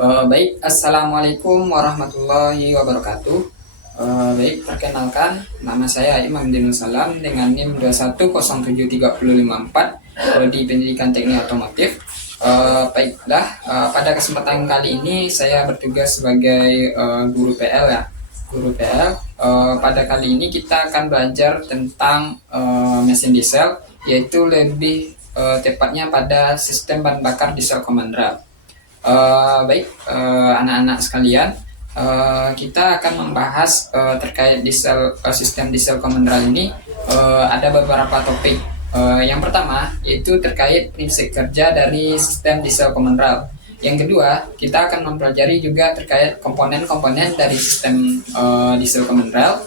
Baik, Assalamualaikum warahmatullahi wabarakatuh. Baik, perkenalkan, nama saya Imam Dinul Salam dengan NIM 2107354 Prodi Pendidikan Teknik Otomotif. Baiklah, pada kesempatan kali ini saya bertugas sebagai guru PL ya. Guru PL. Pada kali ini kita akan belajar tentang mesin diesel, yaitu lebih tepatnya pada sistem bahan bakar diesel common rail. Baik, anak-anak sekalian, kita akan membahas terkait diesel, sistem diesel common rail ini. Ada beberapa topik. Yang pertama yaitu terkait prinsip kerja dari sistem diesel common rail. Yang kedua, kita akan mempelajari juga terkait komponen-komponen dari sistem diesel common rail.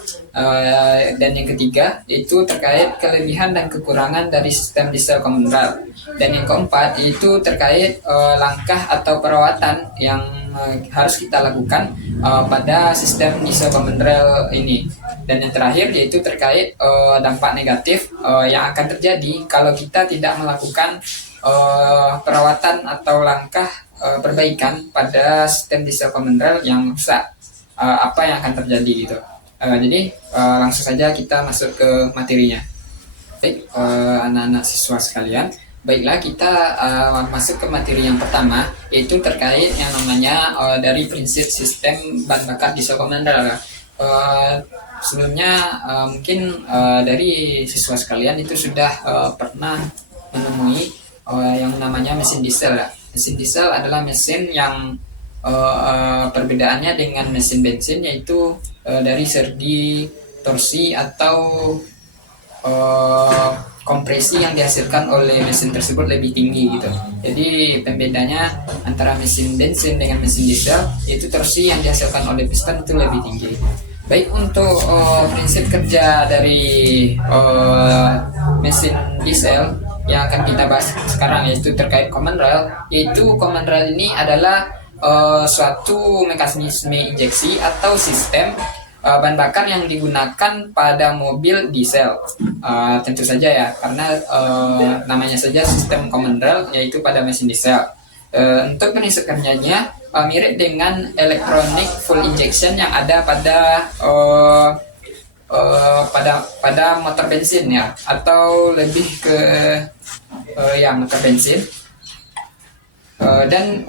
Dan yang ketiga yaitu terkait kelebihan dan kekurangan dari sistem diesel common rail. Dan yang keempat yaitu terkait langkah atau perawatan yang harus kita lakukan pada sistem diesel common rail ini. Dan yang terakhir yaitu terkait dampak negatif yang akan terjadi kalau kita tidak melakukan perawatan atau langkah perbaikan pada sistem diesel common rail yang rusak. Apa yang akan terjadi gitu. Jadi langsung saja kita masuk ke materinya. Baik, anak-anak siswa sekalian, baiklah kita masuk ke materi yang pertama, yaitu terkait yang namanya dari prinsip sistem bahan bakar diesel common rail. Sebelumnya mungkin dari siswa sekalian itu sudah pernah menemui yang namanya mesin diesel ya. Mesin diesel adalah mesin yang perbedaannya dengan mesin bensin yaitu dari segi torsi atau kompresi yang dihasilkan oleh mesin tersebut lebih tinggi gitu. Jadi pembedanya antara mesin bensin dengan mesin diesel yaitu torsi yang dihasilkan oleh piston itu lebih tinggi. Baik, untuk prinsip kerja dari mesin diesel yang akan kita bahas sekarang yaitu terkait common rail. Yaitu common rail ini adalah suatu mekanisme injeksi atau sistem bahan bakar yang digunakan pada mobil diesel. Tentu saja ya, karena namanya saja sistem common rail yaitu pada mesin diesel. Untuk prinsip kerjanya mirip dengan electronic full injection yang ada pada motor bensin ya, atau lebih ke motor bensin. Dan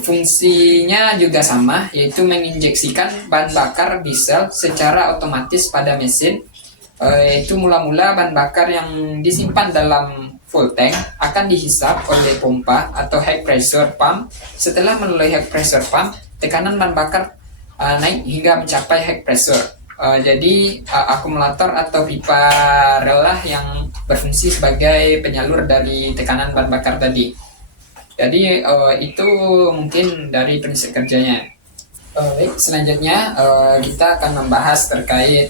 fungsinya juga sama, yaitu menginjeksikan bahan bakar diesel secara otomatis pada mesin. Yaitu mula-mula bahan bakar yang disimpan dalam full tank akan dihisap oleh pompa atau high pressure pump. Setelah melalui high pressure pump, tekanan bahan bakar naik hingga mencapai high pressure. Jadi akumulator atau pipa rel lah yang berfungsi sebagai penyalur dari tekanan bahan bakar tadi. Jadi itu mungkin dari prinsip kerjanya. Baik, selanjutnya kita akan membahas terkait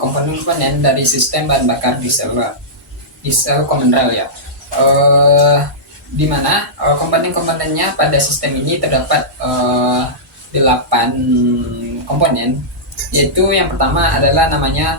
komponen-komponen dari sistem bahan bakar diesel common rail ya. Di mana komponen-komponennya pada sistem ini terdapat 8 komponen, yaitu yang pertama adalah namanya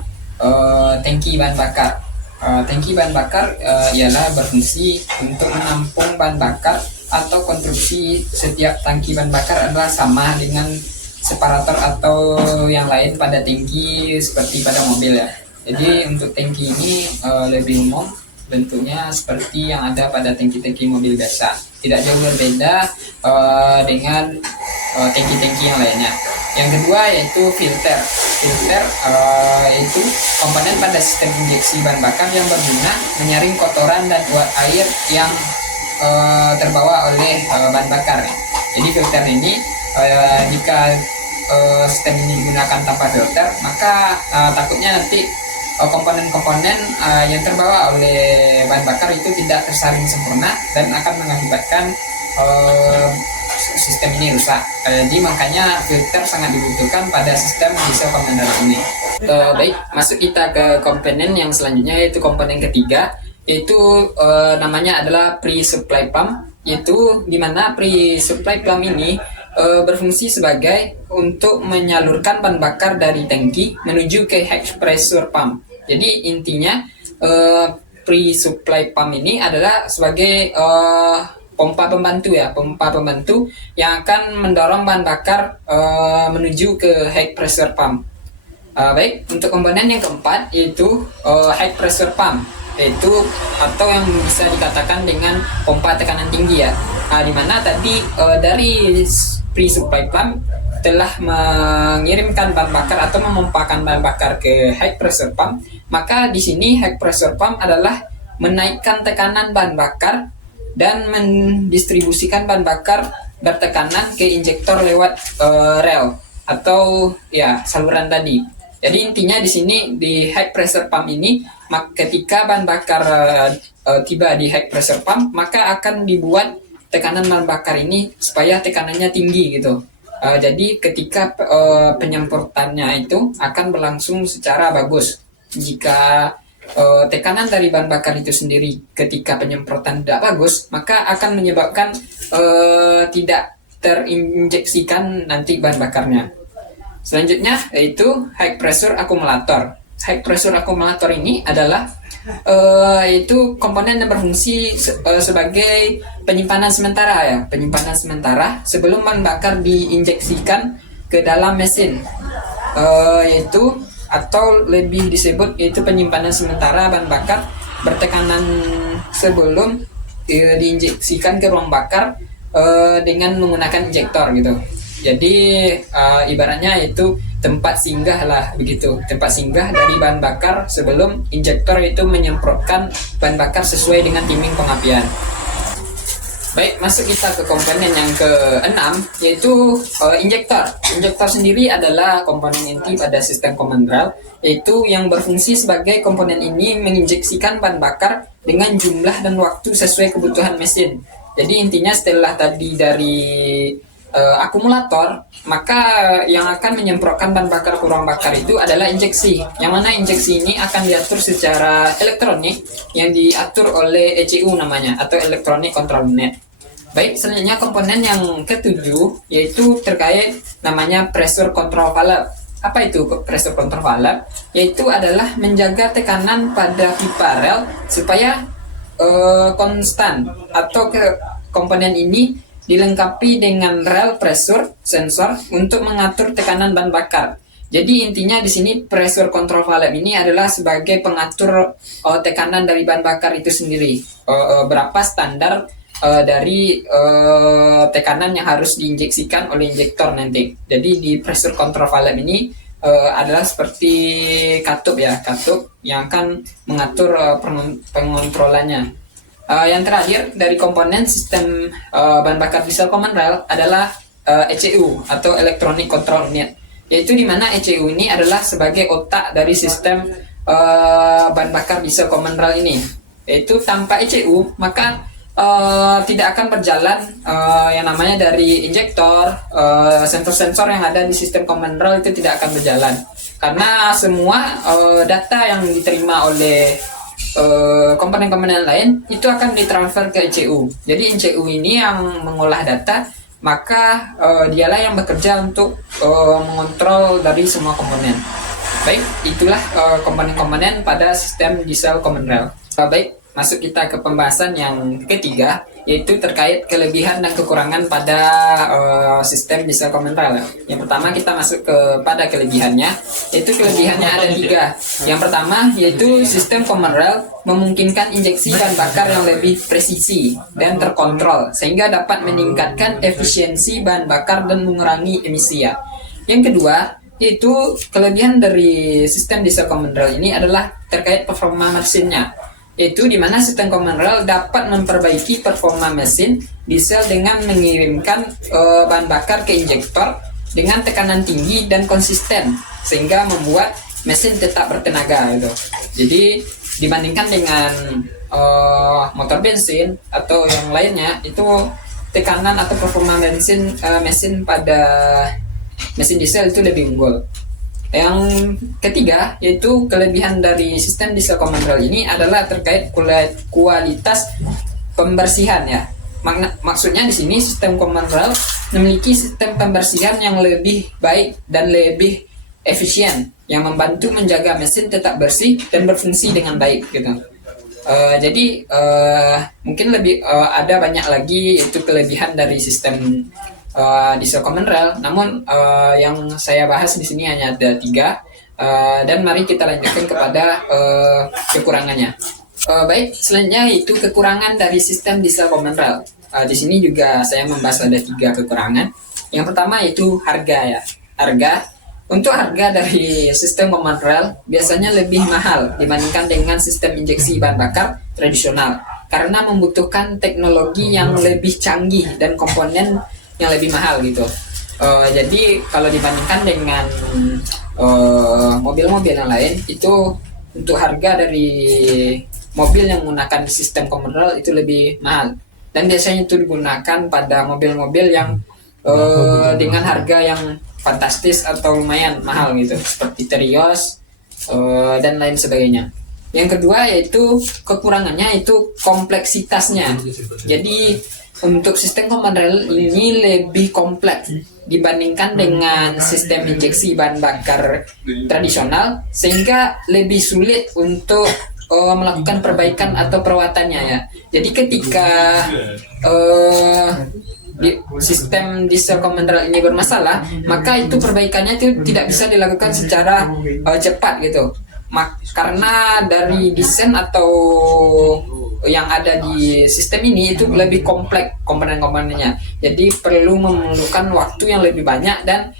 tangki bahan bakar. Tangki bahan bakar ialah berfungsi untuk menampung bahan bakar atau konstruksi setiap tangki bahan bakar adalah sama dengan separator atau yang lain pada tangki seperti pada mobil ya. Jadi untuk tangki ini lebih umum, bentuknya seperti yang ada pada tangki-tangki mobil biasa. Tidak jauh berbeda dengan tangki-tangki yang lainnya. Yang kedua yaitu filter. Filter yaitu komponen pada sistem injeksi bahan bakar yang berguna menyaring kotoran dan uap air yang terbawa oleh bahan bakar. Jadi filter ini jika sistem ini digunakan tanpa filter, maka takutnya nanti komponen-komponen yang terbawa oleh bahan bakar itu tidak tersaring sempurna dan akan mengakibatkan sistem ini rusak. Jadi makanya filter sangat dibutuhkan pada sistem diesel common rail ini. Baik, masuk kita ke komponen yang selanjutnya yaitu komponen ketiga, yaitu namanya adalah pre-supply pump. Yaitu dimana pre-supply pump ini berfungsi sebagai untuk menyalurkan bahan bakar dari tangki menuju ke high pressure pump. Jadi intinya pre-supply pump ini adalah sebagai pompa pembantu ya, pompa pembantu yang akan mendorong bahan bakar menuju ke high pressure pump. Baik, untuk komponen yang keempat yaitu high pressure pump, yaitu atau yang bisa dikatakan dengan pompa tekanan tinggi ya. Di mana tadi dari pre-supply pump telah mengirimkan bahan bakar atau memompakan bahan bakar ke high pressure pump, maka di sini high pressure pump adalah menaikkan tekanan bahan bakar dan mendistribusikan bahan bakar bertekanan ke injektor lewat rel atau ya saluran tadi. Jadi intinya di sini di high pressure pump ini, ketika bahan bakar tiba di high pressure pump, maka akan dibuat tekanan bahan bakar ini supaya tekanannya tinggi gitu. Jadi ketika penyemprotannya itu akan berlangsung secara bagus. Jika tekanan dari bahan bakar itu sendiri ketika penyemprotan tidak bagus, maka akan menyebabkan tidak terinjeksikan nanti bahan bakarnya. Selanjutnya yaitu high pressure akumulator. High pressure akumulator ini adalah itu komponen yang berfungsi sebagai penyimpanan sementara ya, penyimpanan sementara sebelum bahan bakar diinjeksikan ke dalam mesin, yaitu atau lebih disebut yaitu penyimpanan sementara bahan bakar bertekanan sebelum diinjeksikan ke ruang bakar dengan menggunakan injektor gitu. Jadi ibaratnya itu tempat singgah lah begitu, tempat singgah dari bahan bakar sebelum injektor itu menyemprotkan bahan bakar sesuai dengan timing pengapian. Baik, masuk kita ke komponen yang ke-6 yaitu injektor. Injektor sendiri adalah komponen inti pada sistem command rail, yaitu yang berfungsi sebagai komponen ini menginjeksikan bahan bakar dengan jumlah dan waktu sesuai kebutuhan mesin. Jadi intinya setelah tadi dari akumulator, maka yang akan menyemprotkan bahan bakar ke ruang bakar itu adalah injeksi, yang mana injeksi ini akan diatur secara elektronik yang diatur oleh ECU namanya, atau Electronic Control Unit. Baik, selanjutnya komponen yang ke-7 yaitu terkait namanya pressure control valve. Apa itu pressure control valve? Yaitu adalah menjaga tekanan pada pipa rel supaya konstan, atau komponen ini dilengkapi dengan rel pressure sensor untuk mengatur tekanan bahan bakar. Jadi intinya di sini pressure control valve ini adalah sebagai pengatur tekanan dari bahan bakar itu sendiri. Berapa standar dari tekanan yang harus diinjeksikan oleh injektor nanti. Jadi di pressure control valve ini adalah seperti katup ya, katup yang akan mengatur pengontrolannya. Yang terakhir dari komponen sistem bahan bakar diesel command rail adalah ECU atau Electronic Control Unit, yaitu di mana ECU ini adalah sebagai otak dari sistem bahan bakar diesel command rail ini. Yaitu tanpa ECU maka tidak akan berjalan yang namanya dari injektor, sensor-sensor yang ada di sistem command rail itu tidak akan berjalan, karena semua data yang diterima oleh komponen-komponen lain itu akan ditransfer ke ECU. Jadi ECU ini yang mengolah data, maka dialah yang bekerja untuk mengontrol dari semua komponen. Baik, itulah komponen-komponen pada sistem diesel command rail. Baik, masuk kita ke pembahasan yang ketiga, yaitu terkait kelebihan dan kekurangan pada sistem diesel command rail. Yang pertama kita masuk kepada kelebihannya, yaitu kelebihannya ada 3. Yang pertama yaitu sistem command rail memungkinkan injeksi bahan bakar yang lebih presisi dan terkontrol, sehingga dapat meningkatkan efisiensi bahan bakar dan mengurangi emisi ya. Yang kedua yaitu kelebihan dari sistem diesel command rail ini adalah terkait performa mesinnya, yaitu di mana sistem command rail dapat memperbaiki performa mesin diesel dengan mengirimkan bahan bakar ke injektor dengan tekanan tinggi dan konsisten, sehingga membuat mesin tetap bertenaga gitu. Jadi dibandingkan dengan motor bensin atau yang lainnya, itu tekanan atau performa mesin pada mesin diesel itu lebih unggul. Yang ketiga yaitu kelebihan dari sistem diesel command rail ini adalah terkait kualitas pembersihan ya. Maksudnya di sini sistem command rail memiliki sistem pembersihan yang lebih baik dan lebih efisien, yang membantu menjaga mesin tetap bersih dan berfungsi dengan baik gitu. Mungkin lebih ada banyak lagi itu kelebihan dari sistem diesel common rail. Namun yang saya bahas di sini hanya ada 3. Dan mari kita lanjutkan kepada kekurangannya. Baik, selanjutnya itu kekurangan dari sistem diesel common rail. Di sini juga saya membahas ada 3 kekurangan. Yang pertama yaitu harga ya. Untuk harga dari sistem common rail biasanya lebih mahal dibandingkan dengan sistem injeksi bahan bakar tradisional karena membutuhkan teknologi yang lebih canggih dan komponen yang lebih mahal gitu. Jadi kalau dibandingkan dengan mobil-mobil yang lain, itu untuk harga dari mobil yang menggunakan sistem common rail itu lebih mahal, dan biasanya itu digunakan pada mobil-mobil yang dengan harga yang fantastis atau lumayan mahal gitu, seperti Terios dan lain sebagainya. Yang kedua yaitu kekurangannya itu kompleksitasnya. Jadi untuk sistem common rail ini lebih kompleks dibandingkan dengan sistem injeksi bahan bakar tradisional, sehingga lebih sulit untuk melakukan perbaikan atau perawatannya ya. Jadi ketika sistem diesel common rail ini bermasalah, maka itu perbaikannya itu tidak bisa dilakukan secara cepat gitu. Karena dari desain atau yang ada di sistem ini itu lebih kompleks komponen-komponennya. Jadi perlu memerlukan waktu yang lebih banyak, dan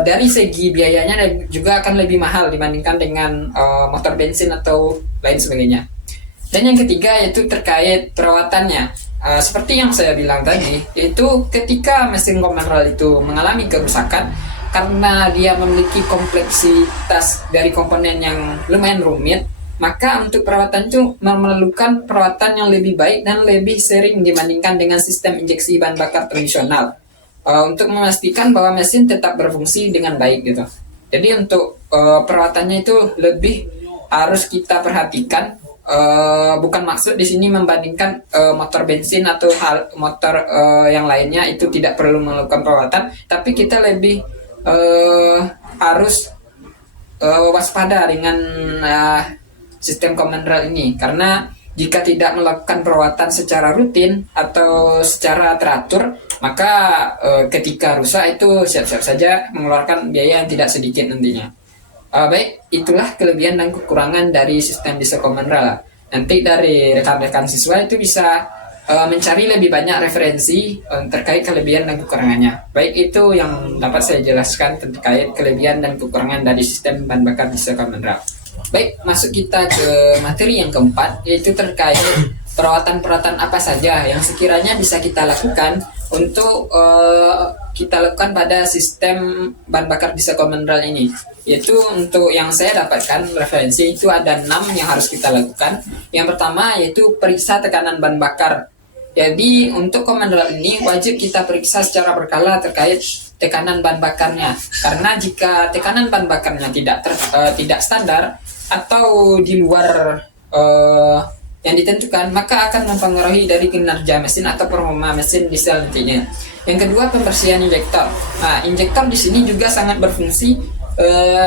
dari segi biayanya juga akan lebih mahal dibandingkan dengan motor bensin atau lain sebagainya. Dan yang ketiga yaitu terkait perawatannya. Seperti yang saya bilang tadi, yaitu ketika mesin common rail itu mengalami kerusakan karena dia memiliki kompleksitas dari komponen yang lumayan rumit, maka untuk perawatan itu memerlukan perawatan yang lebih baik dan lebih sering dibandingkan dengan sistem injeksi bahan bakar tradisional, untuk memastikan bahwa mesin tetap berfungsi dengan baik gitu. Jadi untuk perawatannya itu lebih harus kita perhatikan. Bukan maksud di sini membandingkan motor bensin atau motor yang lainnya itu tidak perlu melakukan perawatan, tapi kita lebih harus waspada dengan sistem common rail ini, karena jika tidak melakukan perawatan secara rutin atau secara teratur, maka ketika rusak itu siap-siap saja mengeluarkan biaya yang tidak sedikit nantinya. Baik, itulah kelebihan dan kekurangan dari sistem diesel common rail. Nanti dari rekan-rekan siswa itu bisa mencari lebih banyak referensi terkait kelebihan dan kekurangannya. Baik, itu yang dapat saya jelaskan terkait kelebihan dan kekurangan dari sistem bahan bakar diesel common rail. Baik, masuk kita ke materi yang keempat, yaitu terkait perawatan-perawatan apa saja yang sekiranya bisa kita lakukan untuk kita lakukan pada sistem bahan bakar diesel common rail ini. Yaitu untuk yang saya dapatkan referensi itu ada 6 yang harus kita lakukan. Yang pertama yaitu periksa tekanan bahan bakar. Jadi untuk common rail ini wajib kita periksa secara berkala terkait tekanan bahan bakarnya. Karena jika tekanan bahan bakarnya tidak standar atau di luar yang ditentukan, maka akan mempengaruhi dari kinerja mesin atau performa mesin diesel nantinya. Yang kedua, pembersihan injektor. Nah, injektor di sini juga sangat berfungsi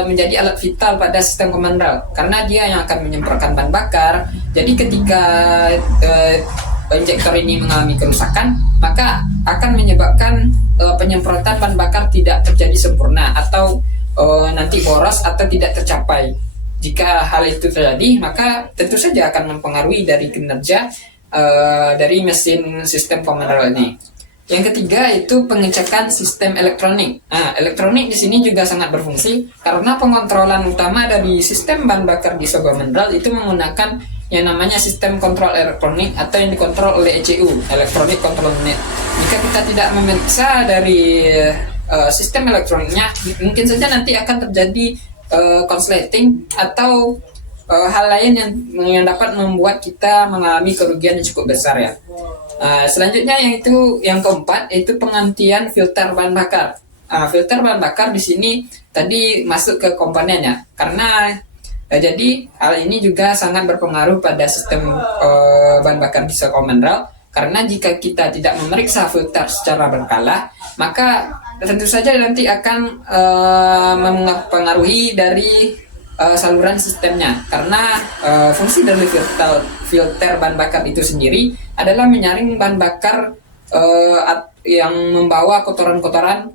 menjadi alat vital pada sistem common rail, karena dia yang akan menyemprotkan bahan bakar. Jadi ketika injektor ini mengalami kerusakan, maka akan menyebabkan penyemprotan bahan bakar tidak terjadi sempurna atau nanti boros atau tidak tercapai. Jika hal itu terjadi, maka tentu saja akan mempengaruhi dari kinerja dari mesin sistem common rail ini. Yang ketiga itu pengecekan sistem elektronik. Nah, elektronik di sini juga sangat berfungsi karena pengontrolan utama dari sistem bahan bakar diesel common rail itu menggunakan yang namanya sistem kontrol elektronik atau yang dikontrol oleh ECU, Electronic Control Unit. Jika kita tidak memeriksa dari sistem elektroniknya, mungkin saja nanti akan terjadi konsleting atau hal lain yang dapat membuat kita mengalami kerugian yang cukup besar ya. Selanjutnya yaitu yang keempat, yaitu pengantian filter bahan bakar. Filter bahan bakar di sini tadi masuk ke komponennya, karena jadi hal ini juga sangat berpengaruh pada sistem bahan bakar diesel common rail, karena jika kita tidak memeriksa filter secara berkala, maka tentu saja nanti akan mempengaruhi dari saluran sistemnya, karena fungsi dari filter bahan bakar itu sendiri adalah menyaring bahan bakar yang membawa kotoran-kotoran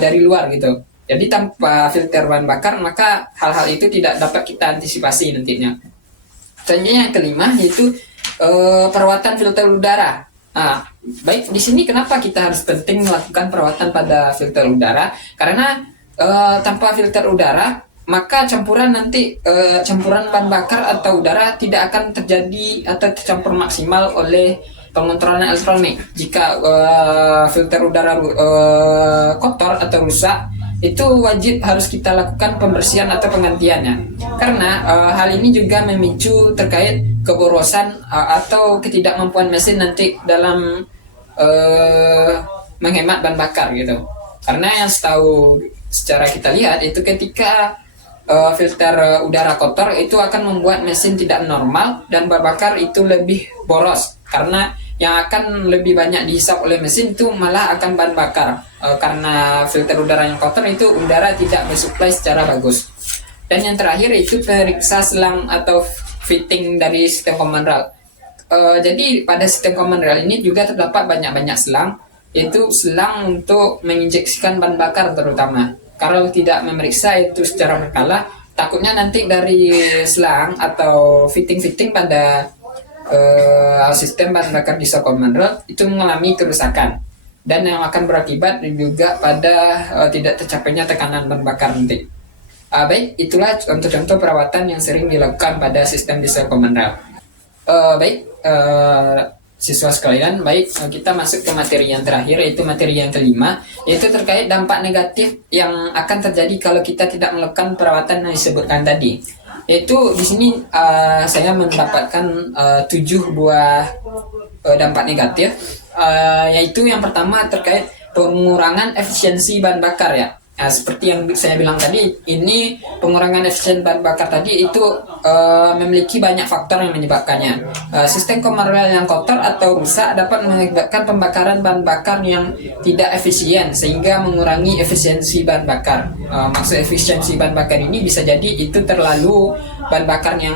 dari luar gitu. Jadi tanpa filter bahan bakar maka hal-hal itu tidak dapat kita antisipasi nantinya. Selanjutnya yang kelima yaitu perawatan filter udara. Nah, baik di sini kenapa kita harus penting melakukan perawatan pada filter udara? Karena tanpa filter udara maka campuran bahan bakar atau udara tidak akan terjadi atau tercampur maksimal oleh pengontrolan elektronik. Jika filter udara kotor atau rusak, itu wajib harus kita lakukan pembersihan atau penggantiannya, karena hal ini juga memicu terkait keborosan atau ketidakmampuan mesin nanti dalam menghemat bahan bakar gitu. Karena yang setahu secara kita lihat itu ketika filter udara kotor itu akan membuat mesin tidak normal dan bahan bakar itu lebih boros, karena yang akan lebih banyak dihisap oleh mesin itu malah akan bahan bakar, karena filter udara yang kotor itu udara tidak bersuplai secara bagus. Dan yang terakhir itu periksa selang atau fitting dari sistem command rail. Jadi pada sistem command rail ini juga terdapat banyak selang, yaitu selang untuk menginjeksikan bahan bakar terutama. Kalau tidak memeriksa itu secara berkala, takutnya nanti dari selang atau fitting pada sistem bahan bakar diesel command rail itu mengalami kerusakan, dan yang akan berakibat juga pada tidak tercapainya tekanan bahan bakar nanti. Baik, itulah contoh-contoh perawatan yang sering dilakukan pada sistem diesel command rail. Siswa sekalian, kita masuk ke materi yang terakhir, yaitu materi yang kelima, yaitu terkait dampak negatif yang akan terjadi kalau kita tidak melakukan perawatan yang disebutkan tadi. Yaitu di sini saya mendapatkan 7 buah dampak negatif, yaitu yang pertama terkait pengurangan efisiensi bahan bakar ya. Nah, seperti yang saya bilang tadi, ini pengurangan efisien bahan bakar tadi itu memiliki banyak faktor yang menyebabkannya. Sistem command rail yang kotor atau rusak dapat mengakibatkan pembakaran bahan bakar yang tidak efisien sehingga mengurangi efisiensi bahan bakar. Maksud efisiensi bahan bakar ini bisa jadi itu terlalu bahan bakar yang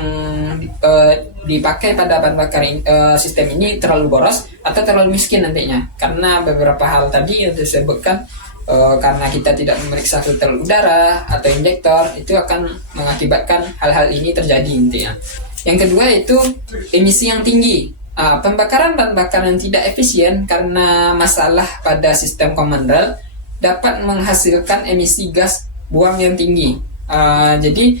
dipakai pada bahan bakar sistem ini terlalu boros atau terlalu miskin nantinya, karena beberapa hal tadi yang disebutkan. Karena kita tidak memeriksa filter udara atau injektor, itu akan mengakibatkan hal-hal ini terjadi intinya. Yang kedua itu emisi yang tinggi. Pembakaran bahan bakar yang tidak efisien karena masalah pada sistem command rail dapat menghasilkan emisi gas buang yang tinggi. Jadi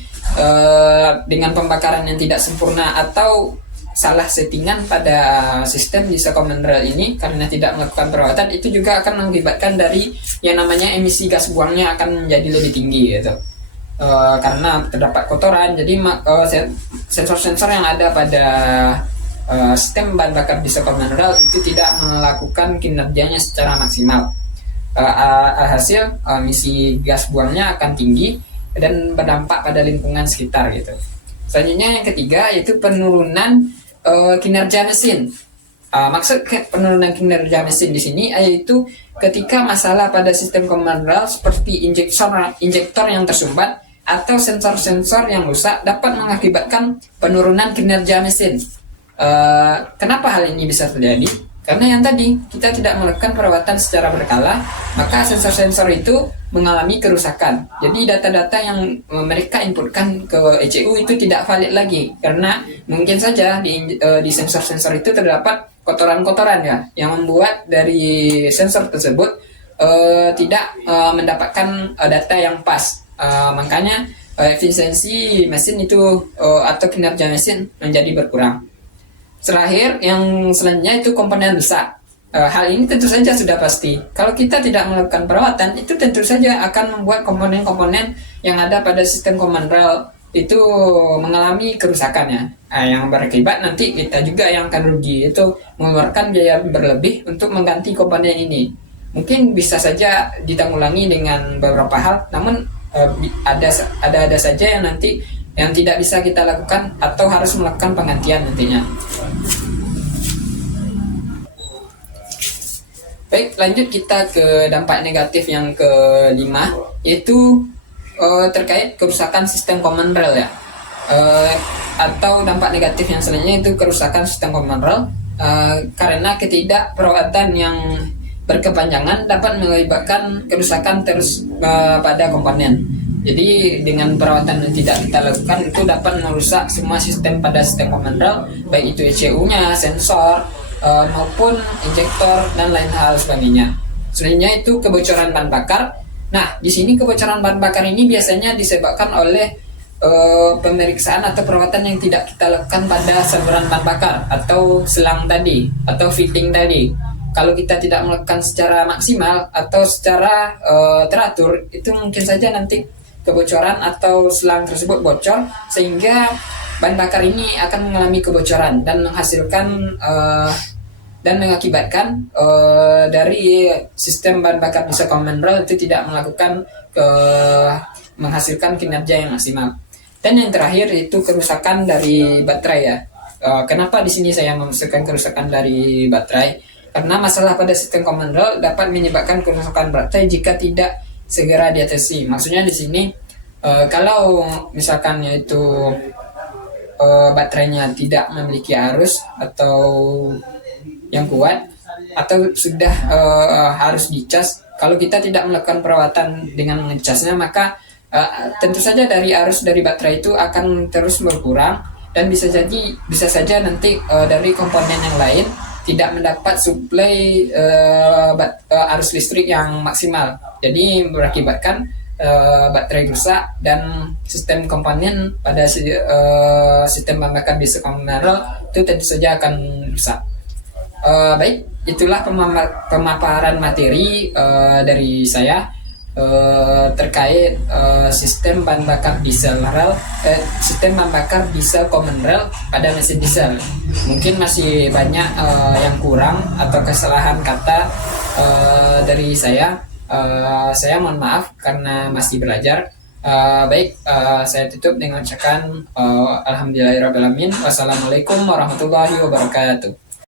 dengan pembakaran yang tidak sempurna atau salah settingan pada sistem diesel command rail ini, karena tidak melakukan perawatan, itu juga akan mengakibatkan dari yang namanya emisi gas buangnya akan menjadi lebih tinggi gitu. Karena terdapat kotoran, jadi sensor-sensor yang ada pada sistem bahan bakar diesel command rail itu tidak melakukan kinerjanya secara maksimal. Hasil emisi gas buangnya akan tinggi dan berdampak pada lingkungan sekitar gitu. Selanjutnya yang ketiga yaitu penurunan kinerja mesin. Maksud penurunan kinerja mesin di sini yaitu ketika masalah pada sistem command rail seperti injektor yang tersumbat atau sensor-sensor yang rusak dapat mengakibatkan penurunan kinerja mesin. Kenapa hal ini bisa terjadi? Karena yang tadi kita tidak melakukan perawatan secara berkala, maka sensor-sensor itu mengalami kerusakan. Jadi data-data yang mereka inputkan ke ECU itu tidak valid lagi, karena mungkin saja di sensor-sensor itu terdapat kotoran-kotoran ya, yang membuat dari sensor tersebut tidak mendapatkan data yang pas. Makanya efisiensi mesin itu atau kinerja mesin menjadi berkurang. Terakhir, yang selanjutnya itu komponen rusak. Hal ini tentu saja sudah pasti. Kalau kita tidak melakukan perawatan, itu tentu saja akan membuat komponen-komponen yang ada pada sistem command rail itu mengalami kerusakannya. Yang berakibat nanti kita juga yang akan rugi, itu mengeluarkan biaya berlebih untuk mengganti komponen ini. Mungkin bisa saja ditanggulangi dengan beberapa hal, namun ada saja yang nanti yang tidak bisa kita lakukan atau harus melakukan penggantian nantinya. Baik, lanjut kita ke dampak negatif yang kelima, yaitu terkait kerusakan sistem common rail ya. Eh, atau dampak negatif yang selanjutnya itu kerusakan sistem common rail karena ketidakperawatan yang berkepanjangan dapat mengakibatkan kerusakan terus pada komponen. Jadi dengan perawatan yang tidak kita lakukan itu dapat merusak semua sistem pada sistem common rail, baik itu ECU-nya, sensor, maupun injektor dan lain hal sebagainya. Selanjutnya itu kebocoran bahan bakar. Nah, di sini kebocoran bahan bakar ini biasanya disebabkan oleh pemeriksaan atau perawatan yang tidak kita lakukan pada saluran bahan bakar atau selang tadi atau fitting tadi. Kalau kita tidak melakukan secara maksimal atau secara teratur, itu mungkin saja nanti kebocoran atau selang tersebut bocor sehingga bahan bakar ini akan mengalami kebocoran dan menghasilkan dan mengakibatkan dari sistem bahan bakar diesel common rail itu tidak melakukan menghasilkan kinerja yang maksimal. Dan yang terakhir itu kerusakan dari baterai ya. Kenapa di sini saya memasukkan kerusakan dari baterai? Karena masalah pada sistem common rail dapat menyebabkan kerusakan baterai jika tidak segera diatasi. Maksudnya di sini kalau misalkan yaitu baterainya tidak memiliki arus atau yang kuat atau sudah harus dicas, kalau kita tidak melakukan perawatan dengan mengecasnya maka tentu saja dari arus dari baterai itu akan terus berkurang dan bisa saja nanti dari komponen yang lain tidak mendapat suplai arus listrik yang maksimal. Jadi berakibatkan baterai rusak dan sistem komponen pada sistem bahan bakar diesel common rail itu tentu saja akan rusak. Baik, itulah pemaparan materi dari saya terkait sistem bahan bakar diesel rail, sistem bahan bakar diesel common rail pada mesin diesel. Mungkin masih banyak yang kurang atau kesalahan kata dari saya. Saya mohon maaf karena masih belajar. Baik, saya tutup dengan ucapan alhamdulillahirabbil alamin. Wassalamualaikum warahmatullahi wabarakatuh.